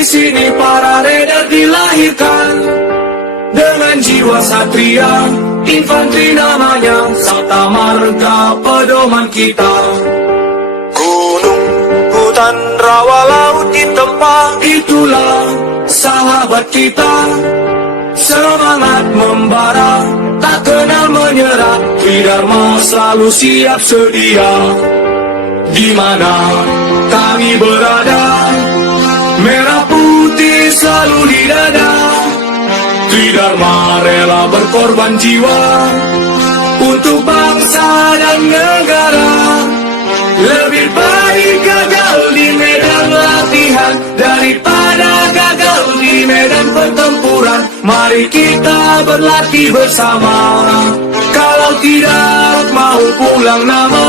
Di sini para raider dilahirkan dengan jiwa satria, infanteri namanya, Sabta Marga pedoman kita. Gunung, hutan, rawa, laut ditempa, itulah sahabat kita. Semangat membara, tak kenal menyerah, Tridharma selalu siap sedia. Di mana kami berada, merah putih selalu di dada. Tridharma rela berkorban jiwa untuk bangsa dan negara. Lebih baik gagal di medan latihan daripada gagal di medan pertempuran. Mari kita berlatih bersama, kalau tidak mau pulang nama.